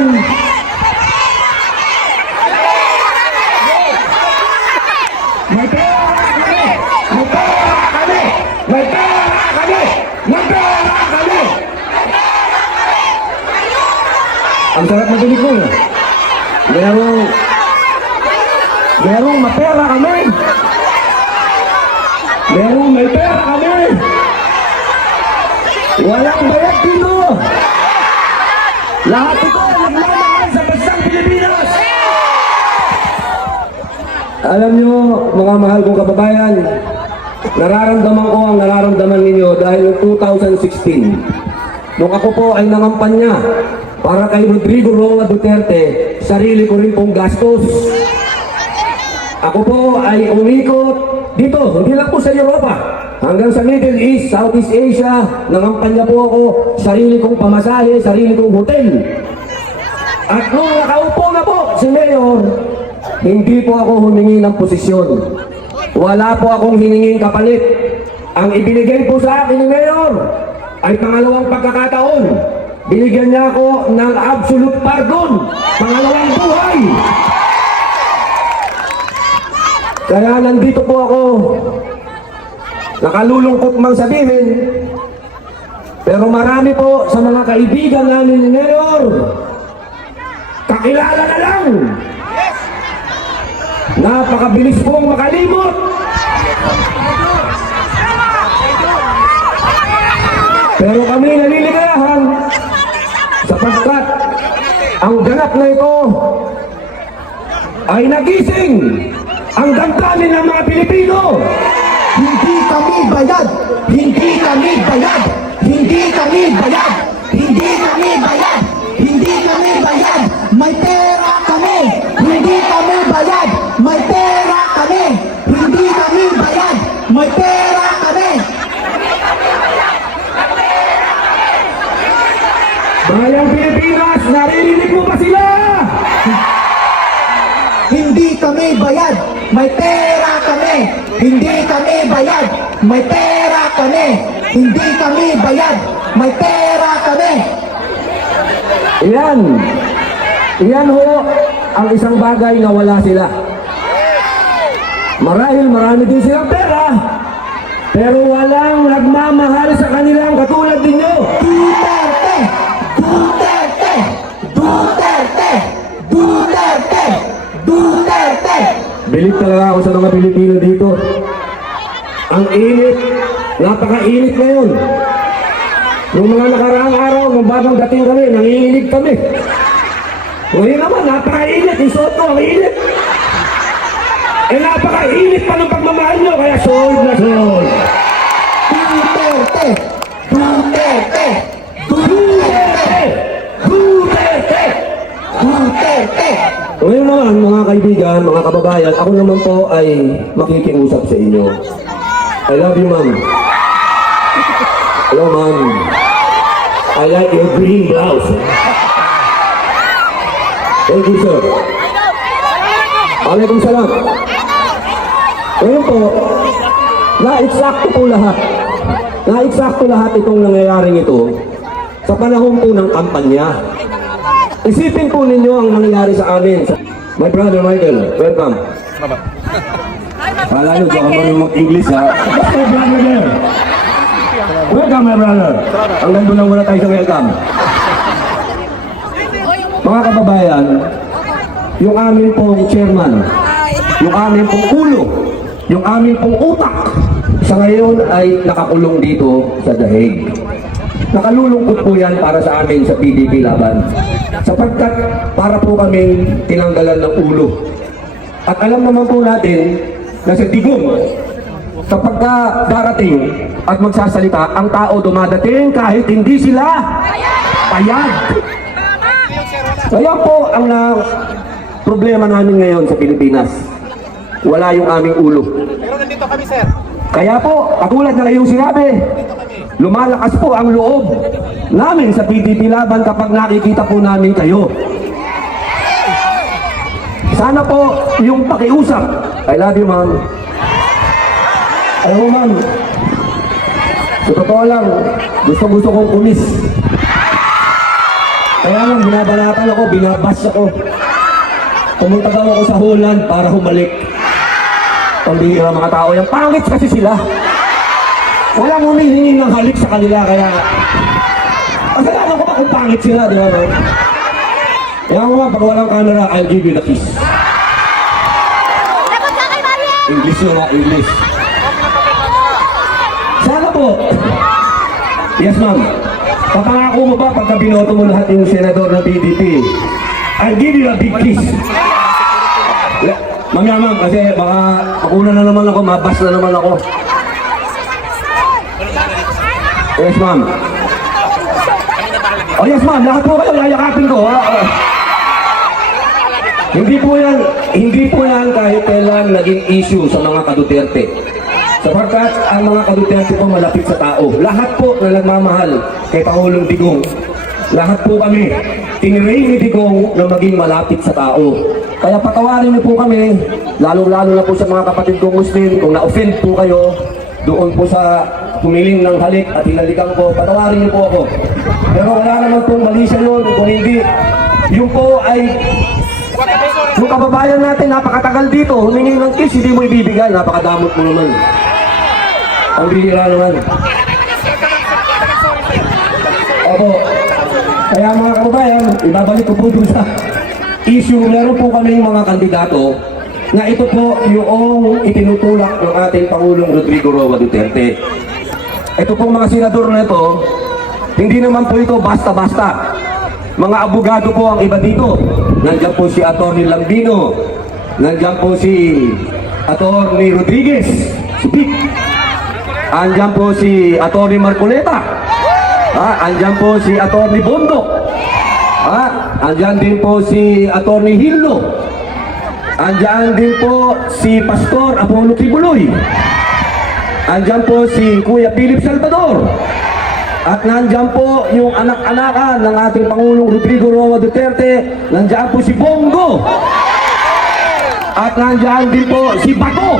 kababayan, may pera kami! May pera kami! May pera kami! May pera kami! Ang sarap madinig ko. Merong mapera kami! Merong may pera kami! Walang bayad dito! Lahat ito nagmamahal sa bansang Pilipinas! Alam nyo, mga mahal kong kababayan, nararamdaman ko ang nararamdaman ninyo dahil noong 2016, nung ako po ay nangampanya para kay Rodrigo Roa Duterte, sarili ko rin pong gastos. Ako po ay umikot dito, hindi lang po sa Europa, hanggang sa Middle East, Southeast Asia, nangampanya po ako, sarili kong pamasahe, sarili kong hotel. At nung nakaupo na po si Mayor, hindi po ako humingi ng posisyon. Wala po akong hininging kapalit. Ang ibinigay po sa akin ni Mayor ay pangalawang pagkakataon. Binigyan niya ako ng absolute pardon, pangalawang buhay. Kaya nandito po ako. Nakalulungkot mang sabihin, pero marami po sa mga kaibigan namin ni Mayor, kakilala na lang. Napakabilis pong makalimot. Pero kami naliligayahan sapagkat ang ganap na ito ay nagising ang damdamin ng mga Pilipino. Hindi kami bayad! Hindi kami bayad! Hindi kami bayad! Hindi kami bayad! Hindi kami bayad! May pera kami! Hindi kami bayad! May pera kami! Hindi kami bayad! May pera kami! Bayang Pilipinas, naririnig mo ba sila? Hindi kami bayad! May pera kami! Hindi kami bayad! May pera kami! Hindi kami bayad! May pera kami! Iyan ho ang isang bagay na wala sila. Marahil marami din silang pera, pero walang nagmamahal sa kanilang katulad ninyo. Duterte! Duterte! Duterte! Duterte! Duterte! Bilib talaga ako sa mga Pilipino dito. Ang init, napaka-init ngayon. Noong mga nakaraang araw, nung bagong dating kami, nanginginig kami. Ngayon naman, napaka-init, isuot ko, ang init. Napaka-init pa ng pagmamahal nyo, kaya sold na sold. Duterte! Duterte! Duterte! Duterte! Duterte! Ngayon naman, mga kaibigan, mga kababayan, ako naman po ay makikiusap sa inyo. I love you, ma'am. Hello, ma'am. I like your green blouse. Thank you, sir. Alaikum salam. Ngayon po, na-eksakto po lahat. Na-eksakto lahat itong nangyayaring ito sa panahon po ng kampanya. Isipin po ninyo ang nangyari sa amin. My brother Michael, welcome. Kala nyo, diyan ka marunong mag-English ha. What's my brother there? Welcome, my brother. Ang nandun lang muna tayo sa welcome. Mga kababayan, yung amin pong chairman, yung amin pong ulo, yung amin pong utak, sa ngayon ay nakakulong dito sa Dahig. Nakalulungkot po yan para sa amin sa PDP Laban. Sapagkat para po kami tinanggalan ng ulo. At alam naman po natin na sa digong, kapag darating at magsasalita, ang tao dumadating kahit hindi sila payag. Kaya po ang problema namin ngayon sa Pilipinas. Wala yung aming ulo. Pero nandito kami, sir. Kaya po, katulad na iyong sinabi, lumalakas po ang loob namin sa PDP Laban kapag nakikita po namin kayo. Sana po yung pakiusap. I love you, ma'am. Alam mo, ma'am, sa totoo lang, gusto kong kumis. Kaya lang, binabanatan ako, binabas ako. Pumunta daw ako sa Holland para humalik. Pambihira mga tao yan. Pangit kasi sila. Walang humihingi ng halik sa kanila, kaya... Kasalanan ko ba kung pangit sila, di ba? Kaya nga, pag walang camera, I'll give you the kiss. Dapat ka kay Mariel! English yun ha, English. Sana po. Yes, ma'am. Papangako mo ba pagka binoto mo lahat yung senador ng PDP? I'll give you a big kiss. Mamaya, ma'am, kasi baka makuna na naman ako, mabas na naman ako. Yes, ma'am. Oh, yes, ma'am. Lahat po kayo, yayakapin ko. Hindi po yan kahit kailan naging issue sa mga kaduterte. Sapagkat ang mga kaduterte po malapit sa tao. Lahat po na nagmamahal kay Pangulong Digong. Lahat po kami, tinirain ni Digong na maging malapit sa tao. Kaya patawarin niyo po kami, lalong-lalo na po sa mga kapatid kong Muslim, kung na-offend po kayo, doon po sa humiling ng halik at hinalikan ko, patawarin niyo po ako. Pero wala naman pong mali sa yun, kung hindi, yun po ay, yung kababayan natin, napakatagal dito, humingi ng kiss, hindi mo ibibigay, napakadamot mo naman. Ang bihira naman. Opo, kaya mga kababayan, ibabalik ko po dun sa issue, meron po kami mga kandidato na ito po yung itinutulak ng ating Pangulong Rodrigo Roa Duterte. Ito pong mga senador na ito, hindi naman po ito basta-basta. Mga abogado po ang iba dito. Nandiyan po si Atty. Lambino, nandiyan po si Atty. Rodriguez, si Pete. Andiyan po si Atty. Marcoleta. Andiyan po si Atty. Bondo. Andiyan din po si Atty. Hillo. Andiyan din po si Pastor Apollo Tibuloy. Andiyan po si Kuya Philip Salvador. At nandiyan po yung anak-anakan ng ating Pangulong Rodrigo Roa Duterte. Nandiyan po si Bongo. At nandiyan din po si Bato.